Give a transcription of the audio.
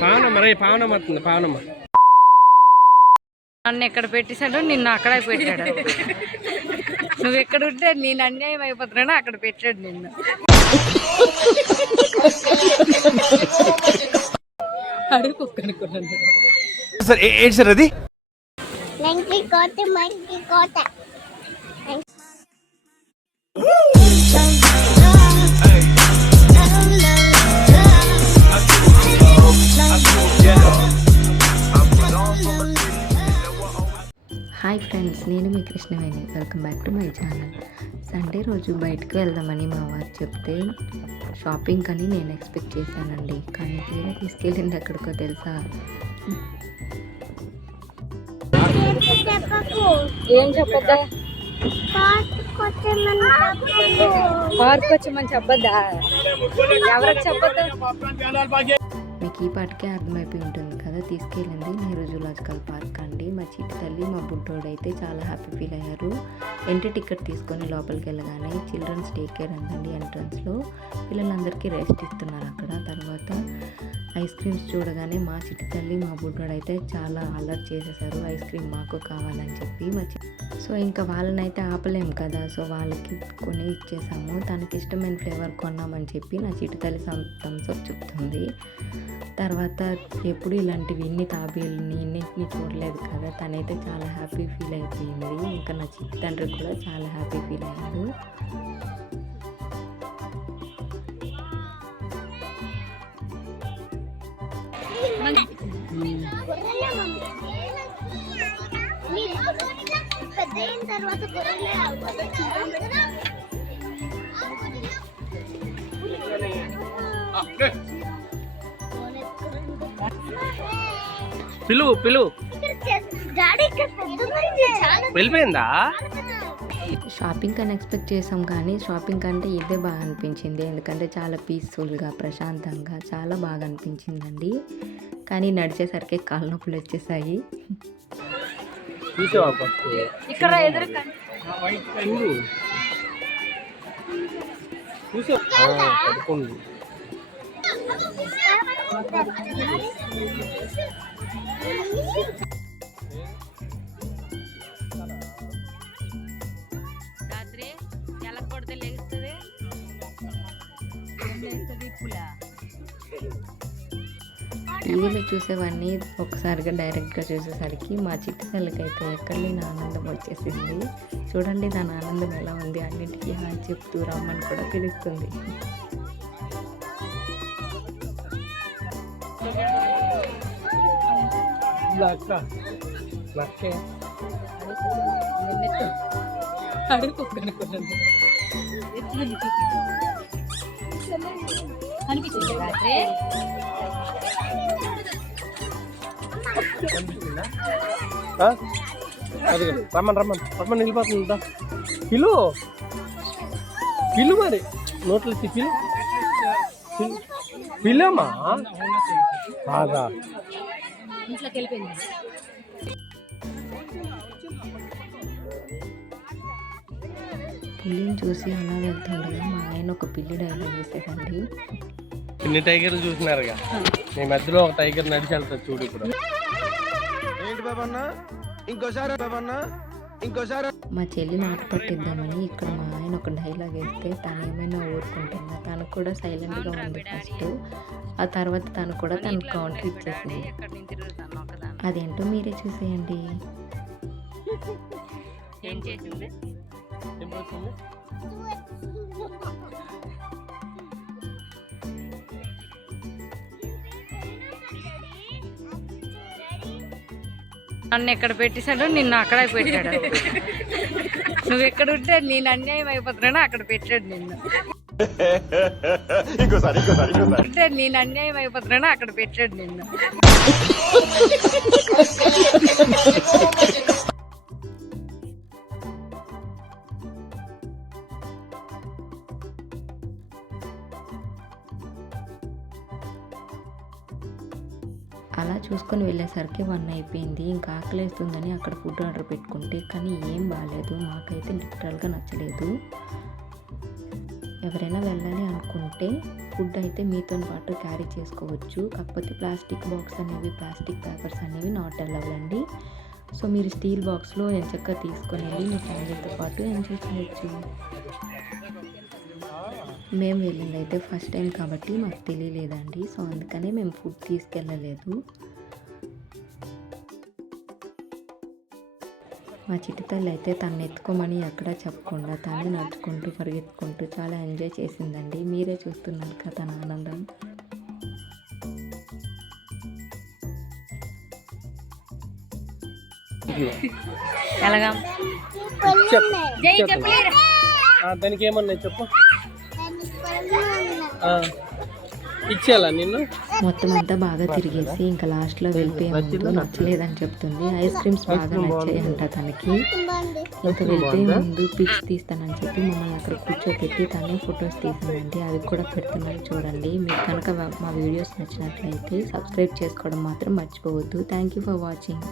పావనమ్మ రే పావనమ్మ వస్తుంది పావనమ్మ. నన్ను ఎక్కడ పెట్టేశాడు, నిన్ను అక్కడే పెట్టాడు. నువ్వు ఎక్కడ ఉంటే నేను అన్యాయం అయిపోతున్నాను, అక్కడ పెట్టాడు నిన్ను. అడుగునుకున్నాను సార్ ఏంటి సార్ అది? హాయ్ ఫ్రెండ్స్, నేను మీ Krishnaveni. Welcome back to my channel. Sunday రోజు బయటకు వెళ్దామని మా వారు చెప్తే షాపింగ్ అని నేను ఎక్స్పెక్ట్ చేశానండి. కానీ తీరా తీసుకెళ్ళింది ఎక్కడికో తెలుసా? ఏం చెప్పొద్దా? పార్క్ వచ్చమని చెప్పొద్దా? ఎవరికి చెప్పొద్దా? మీకు ఈ పాటికే అర్థమైపోయి ఉంటుంది కదా. తీసుకెళ్ళింది నెహ్రూ జూలాజికల్ పార్క్ అండి. మా చిట్టి తల్లి మా బుడ్డోడైతే చాలా హ్యాపీ ఫీల్ అయ్యారు. ఎంట్రీ టికెట్ తీసుకొని లోపలికి వెళ్ళగానే చిల్డ్రన్స్ టేక్ కేర్ అందండి. ఎంట్రన్స్లో పిల్లలందరికీ రెస్ట్ ఇస్తున్నారు అక్కడ. తర్వాత ఐస్ క్రీమ్స్ చూడగానే మా చిట్టి తల్లి మా బుడ్డోడైతే చాలా అలర్ట్ చేసేసారు. ఐస్ క్రీమ్ మాకు కావాలని చెప్పి సో ఇంకా వాళ్ళనైతే ఆపలేము కదా. సో వాళ్ళకి కొని ఇచ్చేసాము. తనకి ఇష్టమైన ఫ్లేవర్ కొన్నామని చెప్పి నా చిట్టి తల్లి థమ్స్ అప్ చెప్తుంది. తర్వాత ఎప్పుడు ఇలాంటివి ఇన్ని తాబేళ్ళని ఇన్నింటిని చూడలేదు కదా. తనైతే చాలా హ్యాపీ ఫీల్ అయిపోయింది. ఇంకా నా చిట్టి తండ్రి కూడా చాలా హ్యాపీ ఫీల్ అయ్యాడు. పిలువు పిలువు వెళ్ళిపోయిందా? షాపింగ్ అని ఎక్స్పెక్ట్ చేసాం కానీ షాపింగ్ కంటే ఇదే బాగా అనిపించింది. ఎందుకంటే చాలా పీస్ఫుల్గా ప్రశాంతంగా చాలా బాగా అనిపించిందండి. కానీ నడిచేసరికి కాళ్ళ నొప్పులు వచ్చేసాయి. ఇక్కడ ఎదురు రాత్రి ఎలా కొడితే లేస్తుంది. టీవీలో చూసేవాడిని ఒకసారిగా డైరెక్ట్గా చూసేసరికి మా చిట్టి తల్లికైతే ఎక్కడ లేని ఆనందం వచ్చేసింది. చూడండి దాని ఆనందం ఎలా ఉంది. అన్నింటికీ హాయ్ చెప్తూ రమ్మని కూడా పిలుస్తుంది. అనిపించింది రాత్రి. అది రమ్మని రమ్మని రమ్మని వెళ్ళిపోతుందా? పిలు పిలు మరి నోట్లు ఇచ్చి పిలు పిల్లమ్మా బాగా ఇంట్లోకి వెళ్ళిపోయింది. పులిని చూసి అలా వెళ్తుండగా మా ఆయన ఒక పిల్లి డైలాగ్ వేసేదండి. ఇన్ని టైగర్లు చూసినారుగా, మీ మధ్యలో ఒక టైగర్ నడిచి వెళ్తారు చూడు. ఇప్పుడు మా చెల్లి నాటు పట్టిద్దామని ఇక్కడ మా ఆయన ఒక డైలాగ్ వేస్తే తను ఏమైనా ఊరుకుంటుందా? తను కూడా సైలెంట్గా ఉంది ఫస్ట్. ఆ తర్వాత తను కూడా తన కౌంటర్ ఇచ్చేసింది. అదేంటో మీరే చూసేయండి. ఏం చేసింది? నన్ను ఎక్కడ పెట్టేశాడు, నిన్ను అక్కడే పెట్టాడు. నువ్వు ఎక్కడ ఉంటే నేను అన్యాయం అయిపోతున్నాను, అక్కడ పెట్టాడు నిన్ను. నేను అన్యాయం అయిపోతున్నాను, అక్కడ పెట్టాడు నిన్ను. అలా చూసుకొని వెళ్ళేసరికి 1 అయిపోయింది. ఇంకా ఆకలేస్తుందని అక్కడ ఫుడ్ ఆర్డర్ పెట్టుకుంటే కానీ ఏం బాగాలేదు. మాకైతే లిటరల్గా నచ్చలేదు. ఎవరైనా వెళ్ళాలి అనుకుంటే ఫుడ్ అయితే మీతో పాటు క్యారీ చేసుకోవచ్చు. కాకపోతే ప్లాస్టిక్ బాక్స్ అనేవి, ప్లాస్టిక్ పేపర్స్ అనేవి నాట్ అలౌడ్ అండి. సో మీరు స్టీల్ బాక్స్లో ఎంచక్కా తీసుకొని వెళ్ళి మీ ఫ్యామిలీతో పాటు ఎంజాయ్ చేయొచ్చు. మేము వెళ్ళింది అయితే ఫస్ట్ టైం కాబట్టి మాకు తెలియలేదండి. సో అందుకనే మేము ఫుడ్ తీసుకెళ్ళలేదు. మా చిట్టి తల్లి అయితే తను ఎత్తుకోమని ఎక్కడా చెప్పకుండా తను నడుచుకుంటూ పరిగెత్తుకుంటూ చాలా ఎంజాయ్ చేసిందండి. మీరే చూస్తున్నారు కదా తన ఆనందం. ఎలాగా దానికి ఏమన్నాయి చెప్పు. ఇచ్చేయాలా నిన్ను? మొత్తం అంతా బాగా తిరిగేసి ఇంకా లాస్ట్లో వెళ్ళిపోయే ముందు నచ్చలేదని చెప్తుంది. ఐస్ క్రీమ్స్ బాగా నచ్చాయంట తనకి. ఇంకా వెళ్ళిపోయే ముందు పిక్స్ తీస్తానని చెప్పి మమ్మల్ని అక్కడ కూర్చోపెట్టి తనే ఫొటోస్ తీసిందండి. అవి కూడా పెడుతున్నాను చూడండి. మీకు కనుక మా వీడియోస్ నచ్చినట్లయితే సబ్స్క్రైబ్ చేసుకోవడం మాత్రం మర్చిపోవద్దు. Thank you for watching.